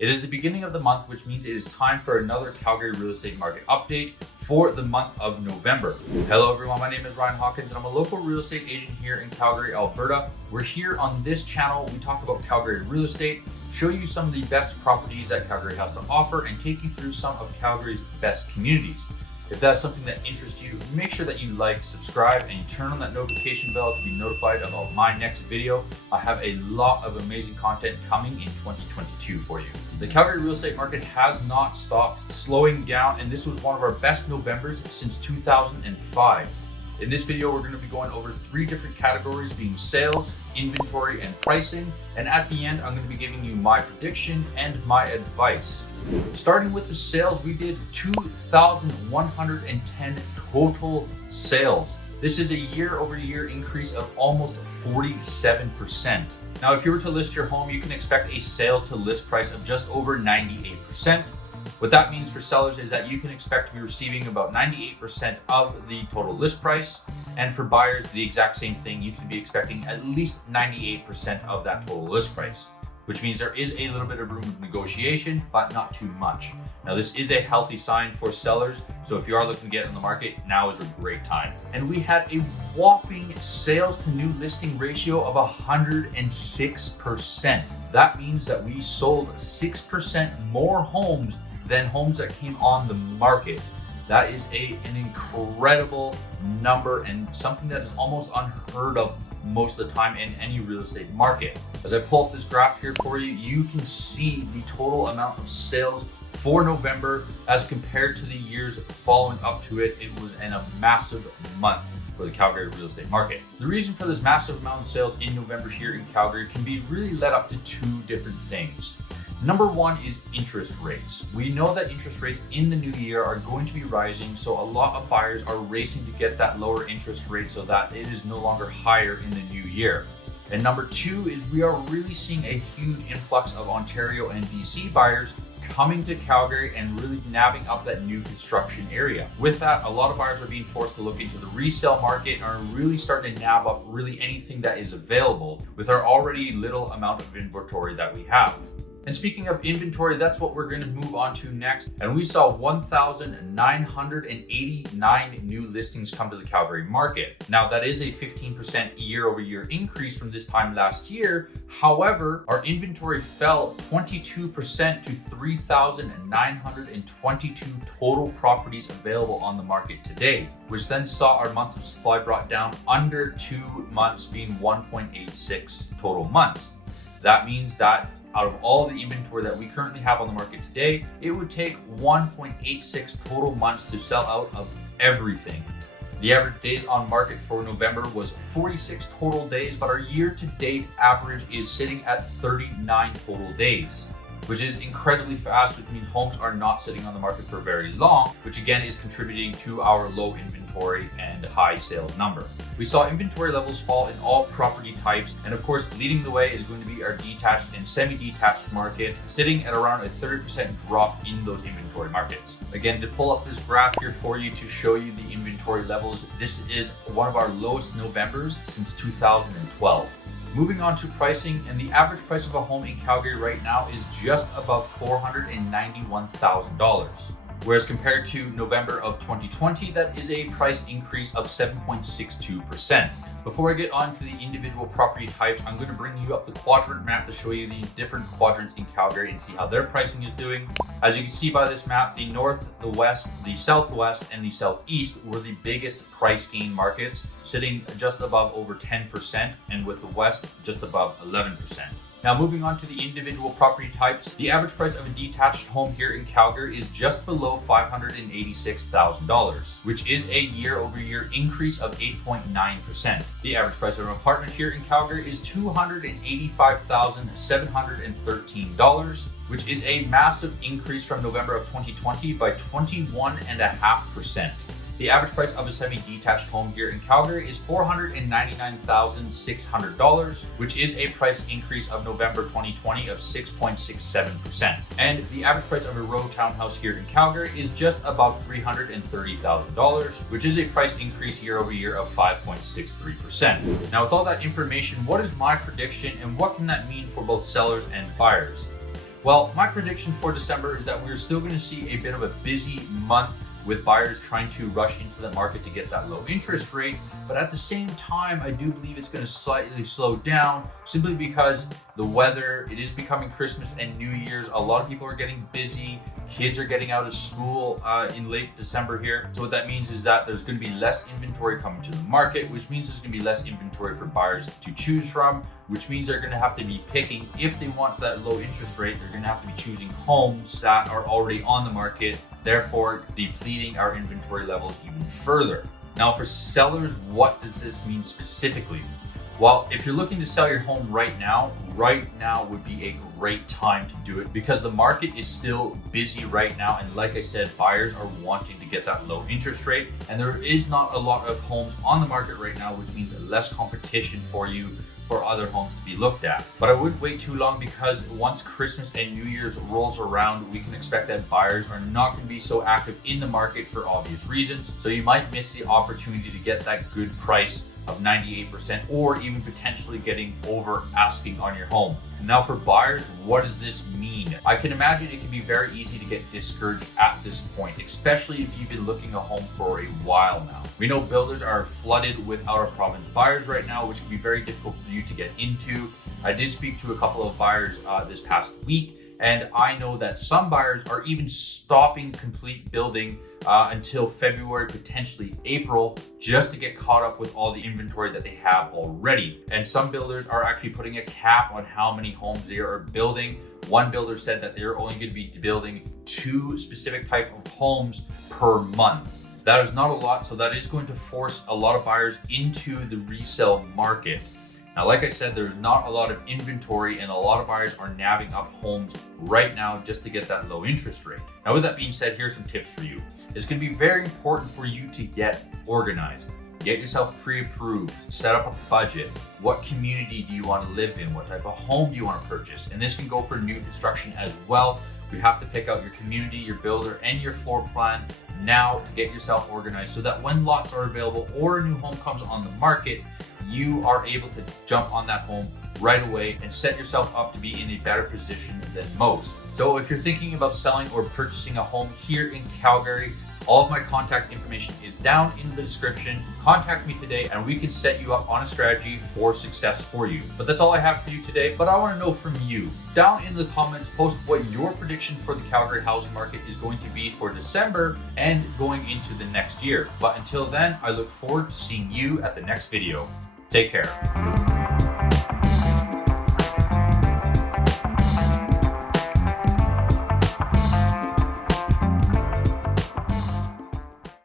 It is the beginning of the month, which means it is time for another Calgary Real Estate Market update for the month of November. Hello everyone, my name is Ryan Hawkins and I'm a local real estate agent here in Calgary, Alberta. We're here on this channel, we talk about Calgary real estate, show you some of the best properties that Calgary has to offer, and take you through some of Calgary's best communities. If that's something that interests you, make sure that you like, subscribe, and you turn on that notification bell to be notified about my next video. I have a lot of amazing content coming in 2022 for you. The Calgary real estate market has not stopped slowing down, and this was one of our best Novembers since 2005. In this video, we're going to be going over 3 different categories, being sales, inventory, and pricing. And at the end, I'm going to be giving you my prediction and my advice. Starting with the sales, we did 2,110 total sales. This is a year-over-year increase of almost 47%. Now, if you were to list your home, you can expect a sales to list price of just over 98%. What that means for sellers is that you can expect to be receiving about 98% of the total list price. And for buyers, the exact same thing. You can be expecting at least 98% of that total list price, which means there is a little bit of room of negotiation, but not too much. Now, this is a healthy sign for sellers. So if you are looking to get on the market, now is a great time. And we had a whopping sales to new listing ratio of 106%. That means that we sold 6% more homes than homes that came on the market. That is an incredible number and something that is almost unheard of most of the time in any real estate market. As I pull up this graph here for you, you can see the total amount of sales for November as compared to the years following up to it. It was a massive month for the Calgary real estate market. The reason for this massive amount of sales in November here in Calgary can be really led up to 2 different things. Number 1 is interest rates. We know that interest rates in the new year are going to be rising, so a lot of buyers are racing to get that lower interest rate so that it is no longer higher in the new year. And number 2 is we are really seeing a huge influx of Ontario and BC buyers coming to Calgary and really nabbing up that new construction area. With that, a lot of buyers are being forced to look into the resale market and are really starting to nab up really anything that is available with our already little amount of inventory that we have. And speaking of inventory, that's what we're going to move on to next. And we saw 1,989 new listings come to the Calgary market. Now, that is a 15% year-over-year increase from this time last year. However, our inventory fell 22% to 3,922 total properties available on the market today, which then saw our months of supply brought down under 2 months, being 1.86 total months. That means that out of all the inventory that we currently have on the market today, it would take 1.86 total months to sell out of everything. The average days on market for November was 46 total days, but our year-to-date average is sitting at 39 total days, which is incredibly fast, which means homes are not sitting on the market for very long, which again is contributing to our low inventory and high sales number. We saw inventory levels fall in all property types, and of course, leading the way is going to be our detached and semi-detached market, sitting at around a 30% drop in those inventory markets. Again, to pull up this graph here for you to show you the inventory levels, this is one of our lowest Novembers since 2012. Moving on to pricing, and the average price of a home in Calgary right now is just above $491,000. Whereas compared to November of 2020, that is a price increase of 7.62%. Before I get on to the individual property types, I'm going to bring you up the quadrant map to show you the different quadrants in Calgary and see how their pricing is doing. As you can see by this map, the north, the west, the southwest, and the southeast were the biggest price gain markets, sitting just above over 10%, and with the west just above 11%. Now, moving on to the individual property types, the average price of a detached home here in Calgary is just below $586,000, which is a year-over-year increase of 8.9%. The average price of an apartment here in Calgary is $285,713, which is a massive increase from November of 2020 by 21.5%. The average price of a semi-detached home here in Calgary is $499,600, which is a price increase of November 2020 of 6.67%. And the average price of a row townhouse here in Calgary is just above $330,000, which is a price increase year over year of 5.63%. Now, with all that information, what is my prediction and what can that mean for both sellers and buyers? Well, my prediction for December is that we're still going to see a bit of a busy month with buyers trying to rush into the market to get that low interest rate. But at the same time, I do believe it's going to slightly slow down simply because the weather, it is becoming Christmas and New Year's. A lot of people are getting busy. Kids are getting out of school in late December here. So what that means is that there's going to be less inventory coming to the market, which means there's going to be less inventory for buyers to choose from, which means they're going to have to be picking. If they want that low interest rate, they're going to have to be choosing homes that are already on the market, therefore depleting our inventory levels even further. Now for sellers, what does this mean specifically? Well, if you're looking to sell your home right now would be a great time to do it because the market is still busy right now. And like I said, buyers are wanting to get that low interest rate. And there is not a lot of homes on the market right now, which means less competition for you for other homes to be looked at. But I wouldn't wait too long because once Christmas and New Year's rolls around, we can expect that buyers are not going to be so active in the market for obvious reasons. So you might miss the opportunity to get that good price of 98% or even potentially getting over asking on your home. Now for buyers, what does this mean? I can imagine it can be very easy to get discouraged at this point, especially if you've been looking a home for a while now. We know builders are flooded with out of province buyers right now, which can be very difficult for you to get into. I did speak to a couple of buyers this past week, and I know that some buyers are even stopping complete building until February, potentially April, just to get caught up with all the inventory that they have already. And some builders are actually putting a cap on how many homes they are building. One builder said that they're only going to be building 2 specific type of homes per month. That is not a lot, so that is going to force a lot of buyers into the resale market. Now, like I said, there's not a lot of inventory and a lot of buyers are nabbing up homes right now just to get that low interest rate. Now, with that being said, here's some tips for you. It's going to be very important for you to get organized. Get yourself pre-approved, set up a budget. What community do you want to live in? What type of home do you want to purchase? And this can go for new construction as well. You have to pick out your community, your builder, and your floor plan now to get yourself organized so that when lots are available or a new home comes on the market, you are able to jump on that home right away and set yourself up to be in a better position than most. So if you're thinking about selling or purchasing a home here in Calgary, all of my contact information is down in the description. Contact me today and we can set you up on a strategy for success for you. But that's all I have for you today, but I want to know from you. Down in the comments, post what your prediction for the Calgary housing market is going to be for December and going into the next year. But until then, I look forward to seeing you at the next video. Take care.